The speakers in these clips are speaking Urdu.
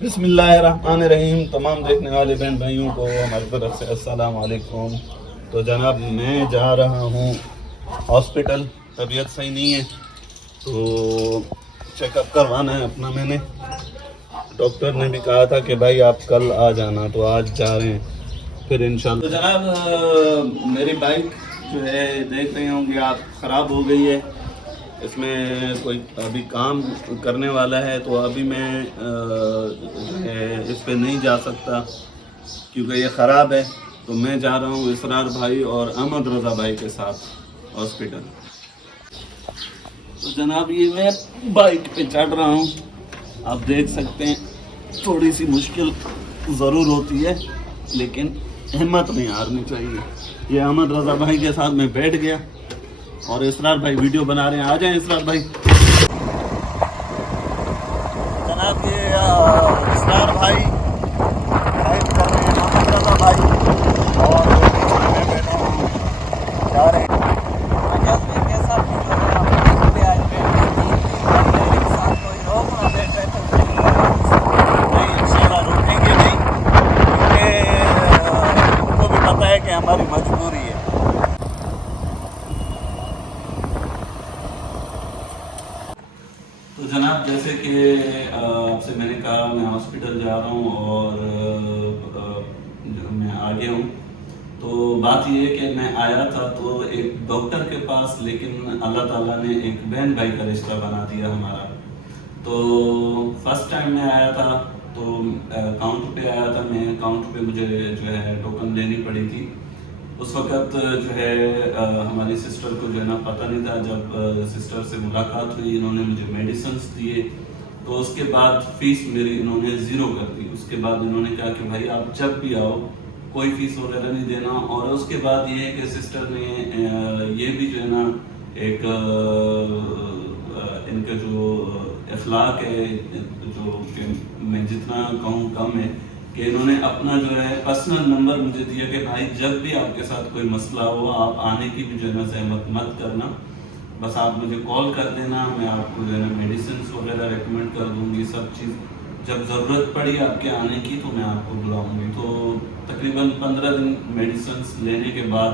بسم اللہ الرحمن الرحیم. تمام دیکھنے والے بہن بھائیوں کو ہماری طرف سے السلام علیکم. تو جناب میں جا رہا ہوں ہاسپٹل. طبیعت صحیح نہیں ہے تو چیک اپ کروانا ہے اپنا. میں نے ڈاکٹر نے بھی کہا تھا کہ بھائی آپ کل آ جانا, تو آج جا رہے ہیں پھر انشاءاللہ. تو جناب میری بائک جو ہے دیکھ رہے ہوں گے آپ, خراب ہو گئی ہے. اس میں کوئی ابھی کام کرنے والا ہے تو ابھی میں اس پہ نہیں جا سکتا کیونکہ یہ خراب ہے. تو میں جا رہا ہوں اسرار بھائی اور احمد رضا بھائی کے ساتھ ہاسپٹل. تو جناب یہ میں بائک پہ چڑھ رہا ہوں. آپ دیکھ سکتے ہیں تھوڑی سی مشکل ضرور ہوتی ہے لیکن ہمت نہیں ہارنی چاہیے. یہ احمد رضا بھائی کے ساتھ میں بیٹھ گیا اور اسرار بھائی ویڈیو بنا رہے ہیں. آ جائیں اسرار بھائی. جناب یہ اسرار بھائی ڈرائیو کر رہے ہیں, احمد رضا بھائی اور میں بیٹھا ہوں. جا رہے ہیں. کیسا نہیں انشاءاللہ روکیں گے نہیں کیونکہ ان کو بھی پتہ ہے کہ ہماری مجبوری ہے. تو جناب جیسے کہ آپ سے میں نے کہا میں ہاسپٹل جا رہا ہوں اور میں آ گیا ہوں. تو بات یہ ہے کہ میں آیا تھا تو ایک ڈاکٹر کے پاس, لیکن اللہ تعالیٰ نے ایک بہن بھائی کا رشتہ بنا دیا ہمارا. تو فرسٹ ٹائم میں آیا تھا تو کاؤنٹر پہ آیا تھا میں. کاؤنٹر پہ مجھے جو ہے ٹوکن لینی پڑی تھی. اس وقت جو ہے ہماری سسٹر کو جو ہے نا پتہ نہیں تھا. جب سسٹر سے ملاقات ہوئی انہوں نے مجھے میڈیسنس دیے. تو اس کے بعد فیس میری انہوں نے زیرو کر دی. اس کے بعد انہوں نے کہا کہ بھائی آپ جب بھی آؤ کوئی فیس وغیرہ نہیں دینا. اور اس کے بعد یہ ہے کہ سسٹر نے یہ بھی جو ہے نا ایک ان کا جو اخلاق ہے, جو کہ میں جتنا کہوں کم ہے, کہ انہوں نے اپنا جو ہے پرسنل نمبر مجھے دیا کہ بھائی جب بھی آپ کے ساتھ کوئی مسئلہ ہو آپ آنے کی بھی جو ہے نا زحمت مت کرنا, بس آپ مجھے کال کر دینا. میں آپ کو جو ہے نا میڈیسنس وغیرہ ریکمنڈ کر دوں گی. سب چیز جب ضرورت پڑی آپ کے آنے کی تو میں آپ کو بلاؤں گی. تو تقریباً 15 دن میڈیسنس لینے کے بعد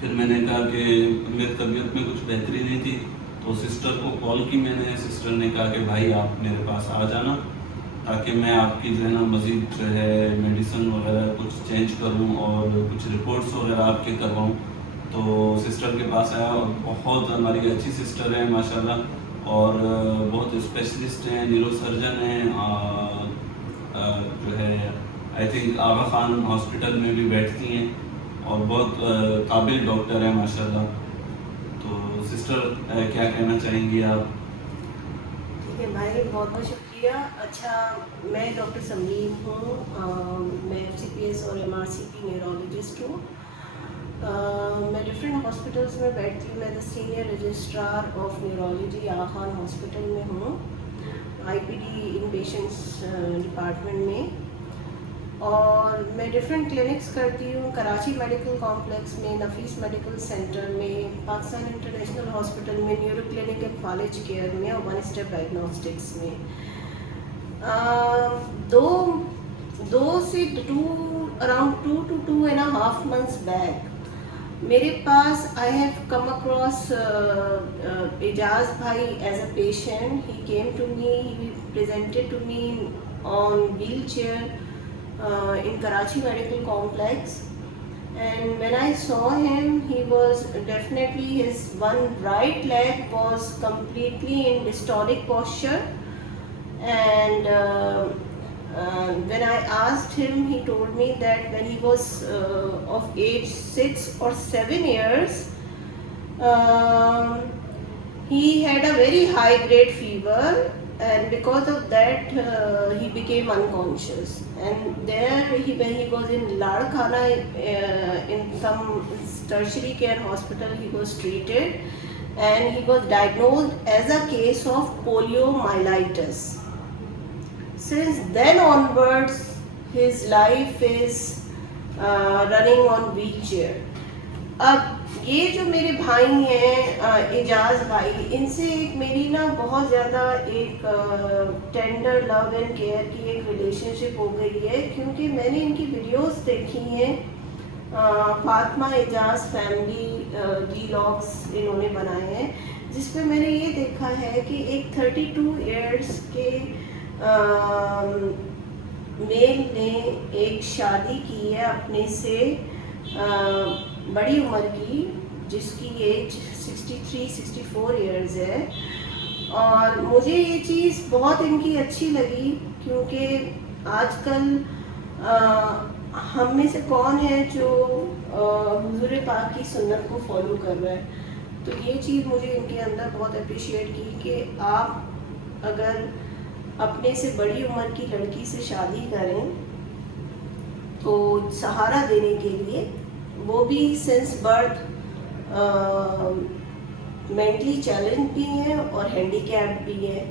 پھر میں نے کہا کہ میری طبیعت میں کچھ بہتری نہیں تھی. تو سسٹر کو کال کی میں نے. سسٹر نے کہا کہ بھائی آپ میرے پاس آ جانا تاکہ میں آپ کی جو ہے نا مزید جو ہے میڈیسن وغیرہ کچھ چینج کروں اور کچھ رپورٹس وغیرہ آپ کے کرواؤں. تو سسٹر کے پاس آیا اور بہت ہماری اچھی سسٹر ہیں ماشاءاللہ, اور بہت اسپیشلسٹ ہیں, نیورو سرجن ہیں. جو ہے I think Aga Khan hospital میں بھی بیٹھتی ہیں اور بہت قابل ڈاکٹر ہیں ماشاءاللہ. تو سسٹر کیا کہنا چاہیں گی آپ؟ ٹھیک ہے بھائی, بہت بہت شکریہ. اچھا میں ڈاکٹر سمرین ہوں. میں FCPS اور MRC کی نیورولوجسٹ ہوں. میں ڈفرینٹ ہاسپٹلس میں بیٹھتی ہوں. میں the senior registrar of neurology Aga Khan hospital میں ہوں, IPD ان پیشنٹس ڈپارٹمنٹ میں. اور میں ڈفرینٹ کلینکس کرتی ہوں. کراچی میڈیکل کامپلیکس میں, نفیس میڈیکل سینٹر میں, پاکستان انٹرنیشنل ہاسپٹل میں, نیورو کلینک اینڈ فالج کیئر میں, اور ون اسٹیپ ڈائگنوسٹکس میں. اراؤنڈ 2 to 2.5 months back میرے پاس I have come across Ijaz bhai as a patient. He came to me, he presented to me on wheelchair in Karachi Medical Complex. And when I saw him, he was definitely, his one right leg was completely in dystonic posture. And when I asked him, he told me that when he was of age 6 or 7 years, he had a very high grade fever, and because of that he became unconscious. And there when he was in Ladkhana, in some tertiary care hospital, he was treated and he was diagnosed as a case of poliomyelitis. Since then onwards, his life is running on wheelchair. اب یہ جو میرے بھائی ہیں اعجاز بھائی، ان سے ایک میری نا بہت زیادہ ایک ٹینڈر لو اینڈ کیئر کی ایک ریلیشن شپ ہو گئی ہے، کیونکہ میں نے ان کی ویڈیوز دیکھی ہیں. فاطمہ اعجاز فیملی ولاگس انہوں نے بنائے ہیں، جس پہ میں نے یہ دیکھا ہے کہ ایک 32 ایئرس کے میل نے ایک شادی کی ہے اپنے سے بڑی عمر کی، جس کی ایج 63-64 ایئرز ہے. اور مجھے یہ چیز بہت ان کی اچھی لگی، کیونکہ آج کل ہم میں سے کون ہے جو حضور پاک کی سنت کو فالو کر رہا ہے. تو یہ چیز مجھے ان کے اندر بہت اپریشیٹ کی کہ آپ اگر اپنے سے بڑی عمر کی لڑکی سے شادی کریں تو سہارا دینے کے لیے، وہ بھی سنس برتھ مینٹلی چیلنج بھی ہیں اور ہینڈی کیپ بھی ہے.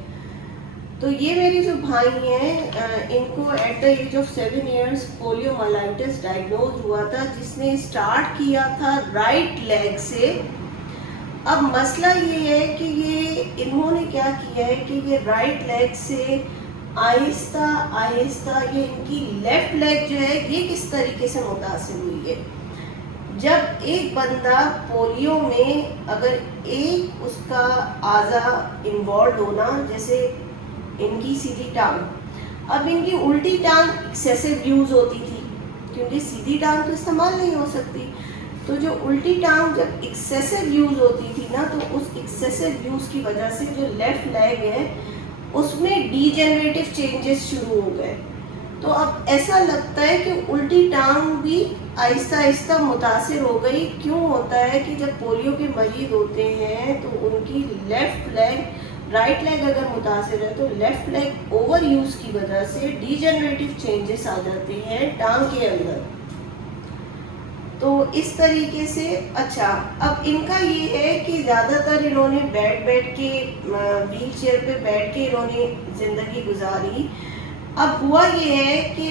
تو یہ میرے جو بھائی ہیں ان کو at the age of 7 years poliomyelitis diagnosed ہوا تھا، جس نے اسٹارٹ کیا تھا رائٹ لیگ سے. اب مسئلہ یہ ہے کہ یہ انہوں نے کیا کیا ہے کہ یہ رائٹ لیگ سے آہستہ آہستہ یہ ان کی لیفٹ لیگ جو ہے یہ کس طریقے سے متاثر ہوئی ہے. جب ایک بندہ پولیو میں اگر ایک اس کا اعضا انوالوڈ ہونا، جیسے ان کی سیدھی ٹانگ، اب ان کی الٹی ٹانگ ایکسیسو یوز ہوتی تھی کیونکہ سیدھی ٹانگ تو استعمال نہیں ہو سکتی. تو جو الٹی ٹانگ جب ایکسیسو یوز ہوتی تھی نا، تو اس ایکسیسو یوز کی وجہ سے جو لیفٹ لیگ ہے اس میں ڈی جنریٹو چینجز شروع ہو گئے. تو اب ایسا لگتا ہے کہ الٹی ٹانگ بھی آہستہ آہستہ متاثر ہو گئی. کیوں ہوتا ہے کہ جب پولیو کے مریض ہوتے ہیں تو ان کی لیفٹ لیگ، رائٹ لیگ اگر متاثر ہے تو لیفٹ لیگ اوور یوز کی وجہ سے ڈی جنریٹو چینجز آ جاتے ہیں ٹانگ کے اندر. تو اس طریقے سے اچھا اب ان کا یہ ہے کہ زیادہ تر انہوں نے بیٹھ کے ویل چیئر پہ بیٹھ کے انہوں نے زندگی گزاری. اب ہوا یہ ہے کہ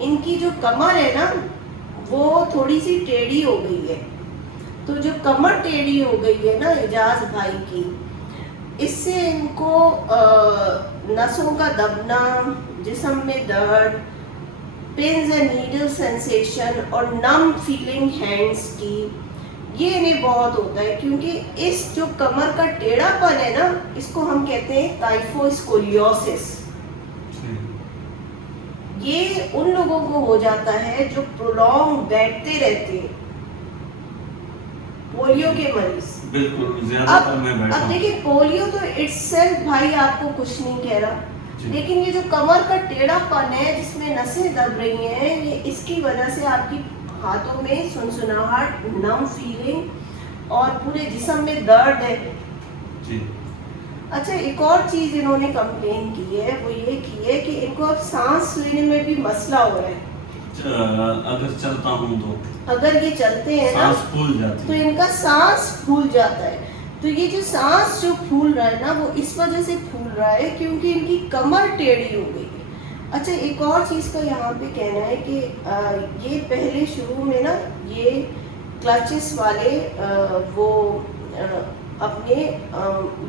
ان کی جو کمر ہے نا وہ تھوڑی سی ٹیڑھی ہو گئی ہے. تو جو کمر ٹیڑھی ہو گئی ہے نا اعجاز بھائی کی، اس سے ان کو نسوں کا دبنا، جسم میں درد، پنز اینڈ نیڈل سینسیشن اور نم فیلنگ ہینڈز کی، یہ انہیں بہت ہوتا ہے. کیونکہ اس جو کمر کا ٹیڑھا پن ہے نا، اس کو ہم کہتے ہیں کائفوسکولیوسس. یہ ان لوگوں کو ہو جاتا ہے جو پرولونگ بیٹھتے رہتے ہیں، پولیو کے مریض. بالکل زیادہ تر میں بیٹھا ہوں. اب دیکھیں پولیو تو اٹس سیلف بھائی آپ کو کچھ نہیں کہہ رہا، لیکن یہ جو کمر کا ٹیڑھا پن ہے جس میں نسیں دب رہی ہیں، یہ اس کی وجہ سے آپ کی ہاتھوں میں سنسناہٹ، نم فیلنگ اور پورے جسم میں درد ہے. جی اچھا ایک اور چیز انہوں نے کمپلین کی ہے، وہ یہ کی ہے کہ ان کو اب سانس لینے میں بھی مسئلہ ہو رہا ہے. اگر چلتا ہوں تو اگر یہ چلتے ہیں نا سانس پھول جاتی تو ان کا سانس پھول جاتا ہے. تو یہ جو سانس جو پھول رہا ہے نا وہ اس وجہ سے پھول رہا ہے کیونکہ ان کی کمر ٹیڑھی ہو گئی ہے. اچھا ایک اور چیز کا یہاں پہ کہنا ہے کہ یہ پہلے شروع میں نا یہ کلچز والے وہ اپنے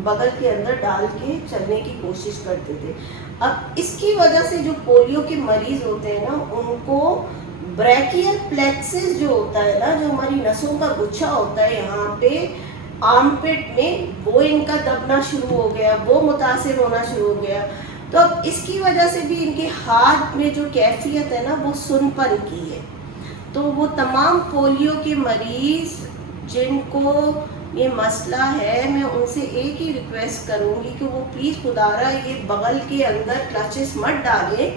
بغل کے اندر ڈال کے چلنے کی کوشش کرتے تھے. اب اس کی وجہ سے جو پولیو کے مریض ہوتے ہیں نا ان کو بریکیل پلیکسس جو ہوتا ہے نا، جو ہماری نسوں کا گچھا ہوتا ہے یہاں پہ آرم پٹ میں، وہ ان کا دبنا شروع ہو گیا، وہ متاثر ہونا شروع ہو گیا. تو اب اس کی وجہ سے بھی ان کے ہاتھ میں جو کیفیت ہے نا وہ سن پن کی ہے. تو وہ تمام پولیو کے مریض جن کو یہ مسئلہ ہے، میں ان سے ایک ہی ریکویسٹ کروں گی کہ وہ پلیز خدارا یہ بغل کے اندر کلچز مت ڈالیں،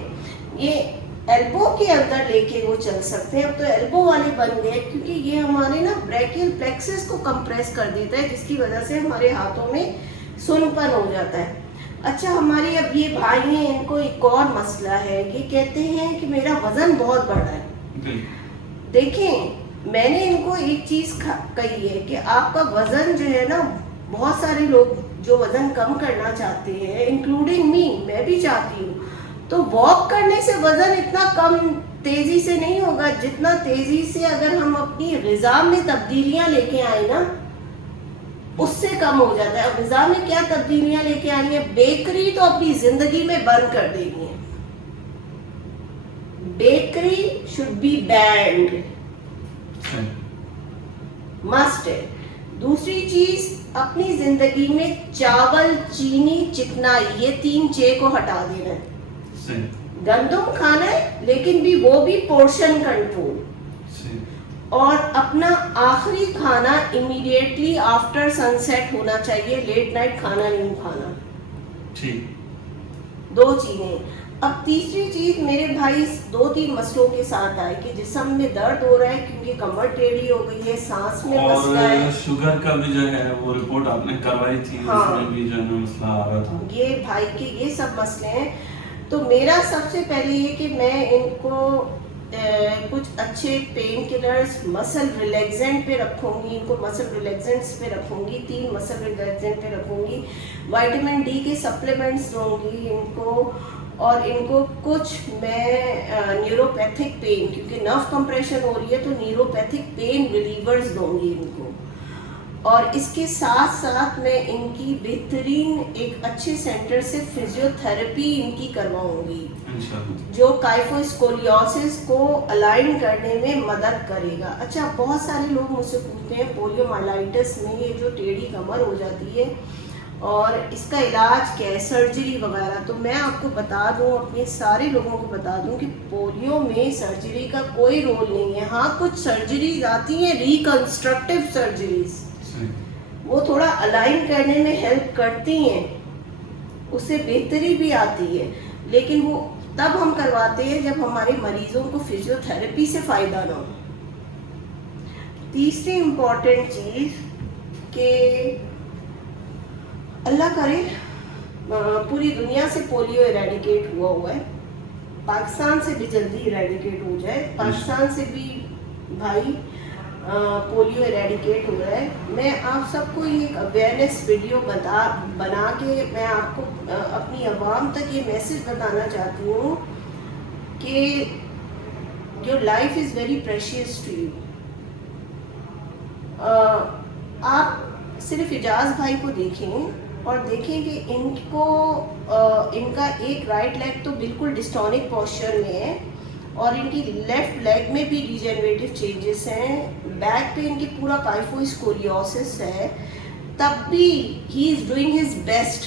یہ ایلبو کے اندر لے کے وہ چل سکتے ہیں. اب تو ایلبو والے بن گئے کیونکہ یہ ہمارے نا بریکیل پلیکسس کو کمپریس کر دیتا ہے، جس کی وجہ سے ہمارے ہاتھوں میں سن پن ہو جاتا ہے. اچھا ہمارے اب یہ بھائی ہیں، ان کو ایک اور مسئلہ ہے، یہ کہتے ہیں کہ میرا وزن بہت بڑا ہے. دیکھیں میں نے ان کو ایک چیز کہی ہے کہ آپ کا وزن جو ہے نا، بہت سارے لوگ جو وزن کم کرنا چاہتے ہیں انکلوڈنگ می، میں بھی چاہتی ہوں، تو واک کرنے سے وزن اتنا کم تیزی سے نہیں ہوگا جتنا تیزی سے اگر ہم اپنی غذا میں تبدیلیاں لے کے آئیں نا اس سے کم ہو جاتا ہے. اب غذا میں کیا تبدیلیاں لے کے آنی ہے؟ بیکری تو اپنی زندگی میں بند کر دینی ہے. Bakery should be banned, must ہے. دوسری چیز, اپنی زندگی میں چاول, چینی, چکنائی, یہ 3 چے کو ہٹا دینا ہے. گندم کھانا ہے لیکن بھی وہ بھی پورشن کنٹرول, اور اپنا آخری کھانا امیڈیٹلی آفٹر سن سیٹ ہونا چاہیے, لیٹ نائٹ کھانا نہیں کھانا. 2 چیزیں. اب تیسری چیز, میرے بھائی 2-3 مسئلوں کے ساتھ آئے کہ جسم میں درد ہو رہا ہے کیونکہ کمر ٹیڑھی ہو گئی ہے, سانس میں مسئلہ ہے, اور شوگر کا بھی جو ہے وہ رپورٹ آپ نے کروائی تھی, اس میں بھی جو ہے مسئلہ آ رہا تھا. یہ بھائی کے یہ سب مسئلے ہیں. تو میرا سب سے پہلے یہ کہ میں ان کو کچھ اچھے پین کلرز, مسل ریلیکسنٹ پہ رکھوں گی, ان کو مسل ریلیکسنٹس پہ رکھوں گی, 3 مسل ریلیکسنٹ پہ رکھوں گی, وائٹامن ڈی کے سپلیمنٹس دوں گی ان کو, اور ان کو کچھ میں نیوروپیتھک پین, کیونکہ نرو کمپریشن ہو رہی ہے تو نیوروپیتھک پین ریلیورز دوں گی ان کو. اور اس کے ساتھ ساتھ میں ان کی بہترین ایک اچھے سینٹر سے فزیو تھراپی ان کی کرواؤں گی جو کائفوسکولیوسس کو الائن کرنے میں مدد کرے گا. اچھا, بہت سارے لوگ مجھ سے پوچھتے ہیں پولیو مائلائٹس میں یہ جو ٹیڑھی کمر ہو جاتی ہے اور اس کا علاج کیا ہے, سرجری وغیرہ. تو میں آپ کو بتا دوں, اپنے سارے لوگوں کو بتا دوں کہ پولیو میں سرجری کا کوئی رول نہیں ہے. ہاں, کچھ سرجریز آتی ہیں ریکنسٹرکٹیو سرجریز, وہ تھوڑا الائن کرنے میں ہیلپ کرتی ہیں, اس سے بہتری بھی آتی ہے, لیکن وہ تب ہم کرواتے ہیں جب ہمارے مریضوں کو فزیو تھراپی سے فائدہ نہ ہو. تیسری امپورٹنٹ چیز کہ اللہ کرے پوری دنیا سے پولیو ایریڈیکیٹ ہوا ہے, پاکستان سے بھی جلدی ایریڈیکیٹ ہو جائے. پاکستان سے بھی بھائی پولیو ایریڈیکیٹ ہو رہا ہے. میں آپ سب کو یہ ایک اویئرنیس ویڈیو بنا کے میں آپ کو اپنی عوام تک یہ میسج بتانا چاہتی ہوں کہ your life is very precious to you. آپ صرف اعجاز بھائی کو دیکھیں اور دیکھیں کہ ان کو ان کا ایک رائٹ لیگ تو بالکل ڈسٹونک پوسچر میں ہے, اور ان کی لیفٹ لیگ میں بھی ڈیجنریٹو چینجز ہیں, بیک پہ ان کی پورا کائفوسکولیوسس ہے, تب بھی ہی از ڈوئنگ ہز بیسٹ.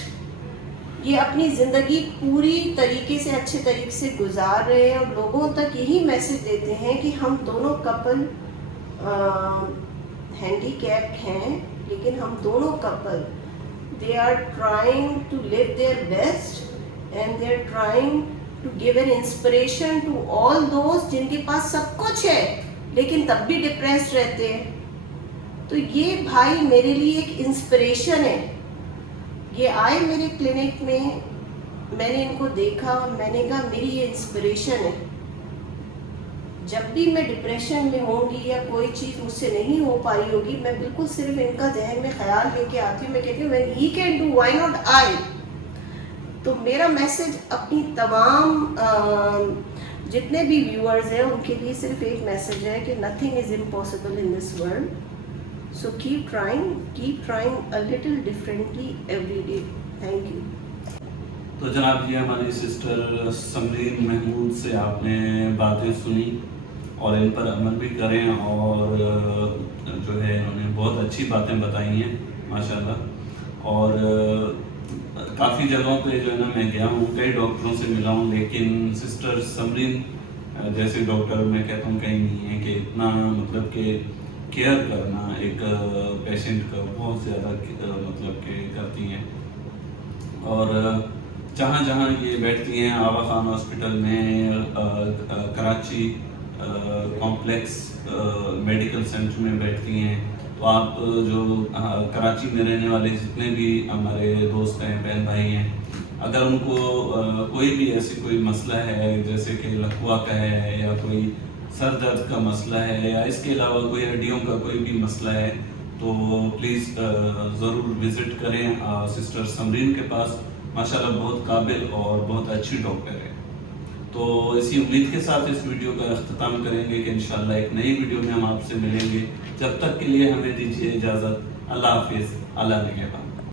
یہ اپنی زندگی پوری طریقے سے اچھے طریقے سے گزار رہے ہیں, اور لوگوں تک یہی میسج دیتے ہیں کہ ہم دونوں کپل ہینڈی کیپڈ ہیں, لیکن ہم دونوں Kapil they are trying to live their best and they are trying to give an inspiration to all those جن کے پاس سب کچھ ہے لیکن تب بھی ڈپریسڈ رہتے ہیں. تو یہ بھائی میرے لیے ایک انسپریشن ہے. یہ آئے میرے کلینک میں, میں نے ان کو دیکھا اور میں نے کہا میری یہ انسپریشن ہے. جب بھی میں ڈپریشن میں ہوں گی یا کوئی چیز مجھ سے نہیں ہو پائی ہوگی, میں بالکل صرف ان کا ذہن میں خیال لے کے آتی ہوں. میں کہتی ہوں when he can do why not I. تو میرا میسج اپنی تمام جتنے بھی ویورز ہیں ان کے لیے صرف ایک میسج ہے کہ nothing is impossible in this world. So keep trying a little differently every day. Thank you. تو جناب یہ ہماری سسٹر سمرین محمود سے آپ نے باتیں سنی اور ان پر عمل بھی کریں, اور جو ہے انہوں نے بہت اچھی باتیں بتائی ہیں ماشاءاللہ. اور کافی جگہوں پہ جو ہے نا میں گیا ہوں, کئی ڈاکٹروں سے ملا ہوں, لیکن سسٹر سمرین جیسے ڈاکٹر میں کہتا ہوں کہیں نہیں ہے کہ اتنا مطلب کہ کیئر کرنا ایک پیشنٹ کا بہت زیادہ مطلب کہ کرتی ہیں. اور جہاں جہاں یہ بیٹھتی ہیں, آغا خان ہاسپٹل میں, کراچی کمپلیکس میڈیکل سینٹر میں بیٹھتی ہیں. تو آپ جو کراچی میں رہنے والے جتنے بھی ہمارے دوست ہیں, بہن بھائی ہیں, اگر ان کو کوئی بھی ایسی کوئی مسئلہ ہے جیسے کہ لکوا کا ہے یا کوئی سر درد کا مسئلہ ہے یا اس کے علاوہ کوئی ہڈیوں کا کوئی بھی مسئلہ ہے, تو پلیز ضرور وزٹ کریں سسٹر سمرین کے پاس. ماشاءاللہ بہت قابل اور بہت اچھی ڈاکٹر ہے. تو اسی امید کے ساتھ اس ویڈیو کا اختتام کریں گے کہ انشاءاللہ ایک نئی ویڈیو میں ہم آپ سے ملیں گے. جب تک کے لیے ہمیں دیجیے اجازت. اللہ حافظ. اللہ نگہبان.